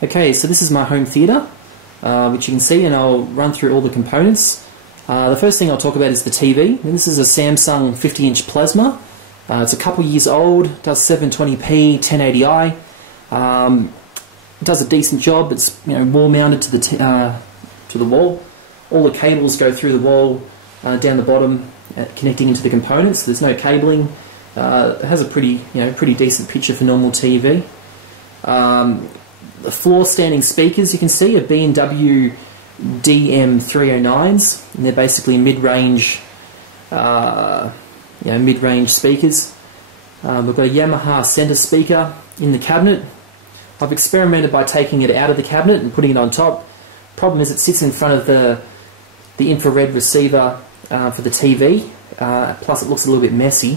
Okay, so this is my home theatre, which you can see, and I'll run through all the components. The first thing I'll talk about is the TV. And this is a Samsung 50-inch plasma. It's a couple years old, does 720p, 1080i. It does a decent job. It's wall mounted to the wall. All the cables go through the wall down the bottom, connecting into the components. There's no cabling. It has a pretty decent picture for normal TV. The floor standing speakers you can see are B&W DM309s, and they're basically mid-range mid-range speakers. We've got a Yamaha centre speaker in the cabinet. I've experimented by taking it out of the cabinet and putting it on top. Problem is it sits in front of the infrared receiver for the TV, plus it looks a little bit messy.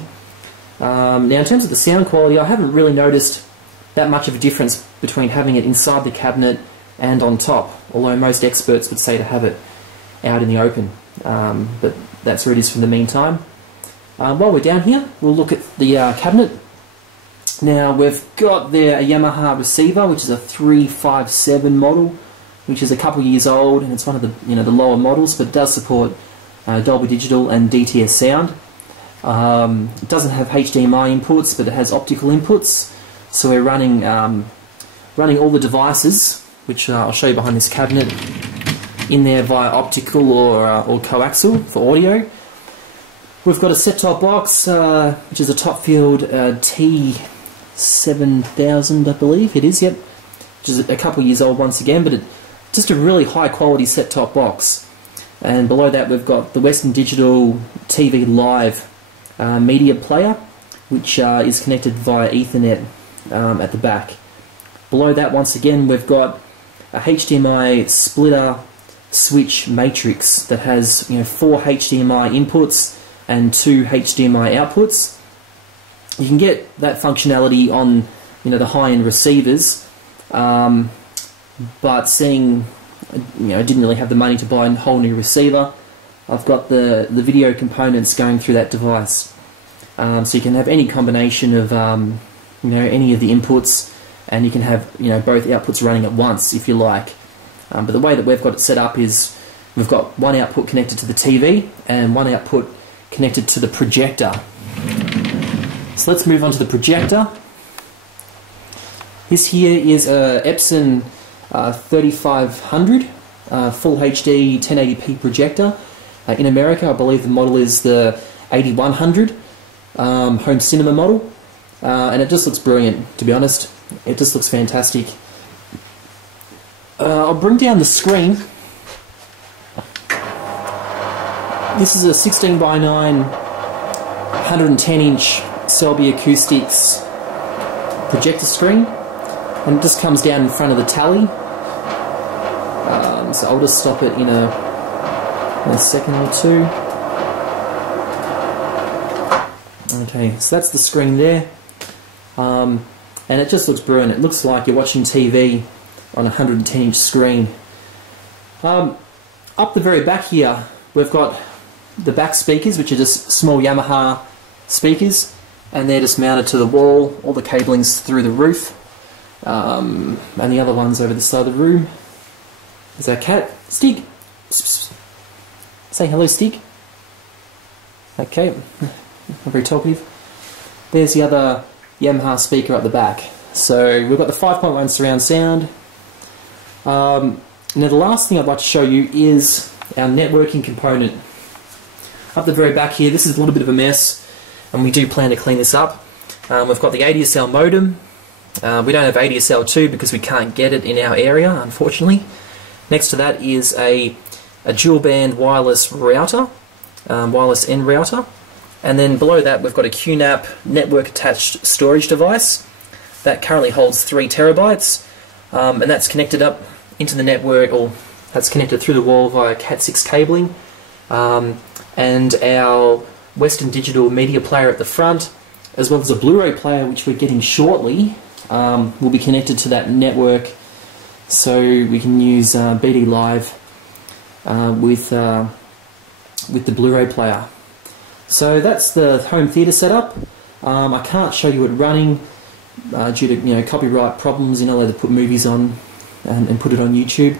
Now in terms of the sound quality, I haven't really noticed that much of a difference between having it inside the cabinet and on top, although most experts would say to have it out in the open, but that's where it is for the meantime. While we're down here, we'll look at the cabinet. Now we've got there a Yamaha receiver, which is a 357 model, which is a couple years old, and it's one of the the lower models, but it does support Dolby Digital and DTS sound. It doesn't have HDMI inputs, but it has optical inputs. So we're running all the devices, which I'll show you behind this cabinet, in there via optical or coaxial for audio. We've got a set-top box, which is a Topfield T7000, I believe it is, yep, which is a couple years old once again, but just a really high-quality set-top box. And below that we've got the Western Digital TV Live media player, which is connected via Ethernet at the back. Below that, once again, we've got a HDMI splitter switch matrix that has 4 HDMI inputs and 2 HDMI outputs. You can get that functionality on the high-end receivers, but seeing I didn't really have the money to buy a whole new receiver, I've got the video components going through that device. So you can have any combination of any of the inputs, and you can have both outputs running at once if you like. But the way that we've got it set up is we've got one output connected to the TV and one output connected to the projector. So let's move on to the projector. This here is a Epson 3500 full HD 1080p projector. In America, I believe the model is the 8100 home cinema model. And it just looks brilliant, to be honest. It just looks fantastic. I'll bring down the screen. This is a 16:9 110-inch Selby Acoustics projector screen, and it just comes down in front of the tally. So I'll just stop it in a second or two. Okay, so that's the screen there. And it just looks brilliant. It looks like you're watching TV on a 110-inch screen. Up the very back here, we've got the back speakers, which are just small Yamaha speakers, and they're just mounted to the wall. All the cabling's through the roof, and the other one's over the side of the room. There's our cat, Stig. Say hello, Stig. Okay, not very talkative. There's the other Yamaha speaker at the back. So we've got the 5.1 surround sound. Now the last thing I'd like to show you is our networking component. Up the very back here, this is a little bit of a mess, and we do plan to clean this up. We've got the ADSL modem. We don't have ADSL 2 because we can't get it in our area, unfortunately. Next to that is a dual band wireless router, wireless N router. And then below that we've got a QNAP network attached storage device that currently holds 3 terabytes, and that's connected up into the network, or that's connected through the wall via Cat6 cabling. And our Western Digital media player at the front, as well as a Blu-ray player which we're getting shortly, will be connected to that network, so we can use BD Live with the Blu-ray player. So that's the home theatre setup. I can't show you it running due to copyright problems. You're not allowed to put movies on and put it on YouTube.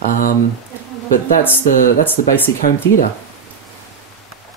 But that's the basic home theatre.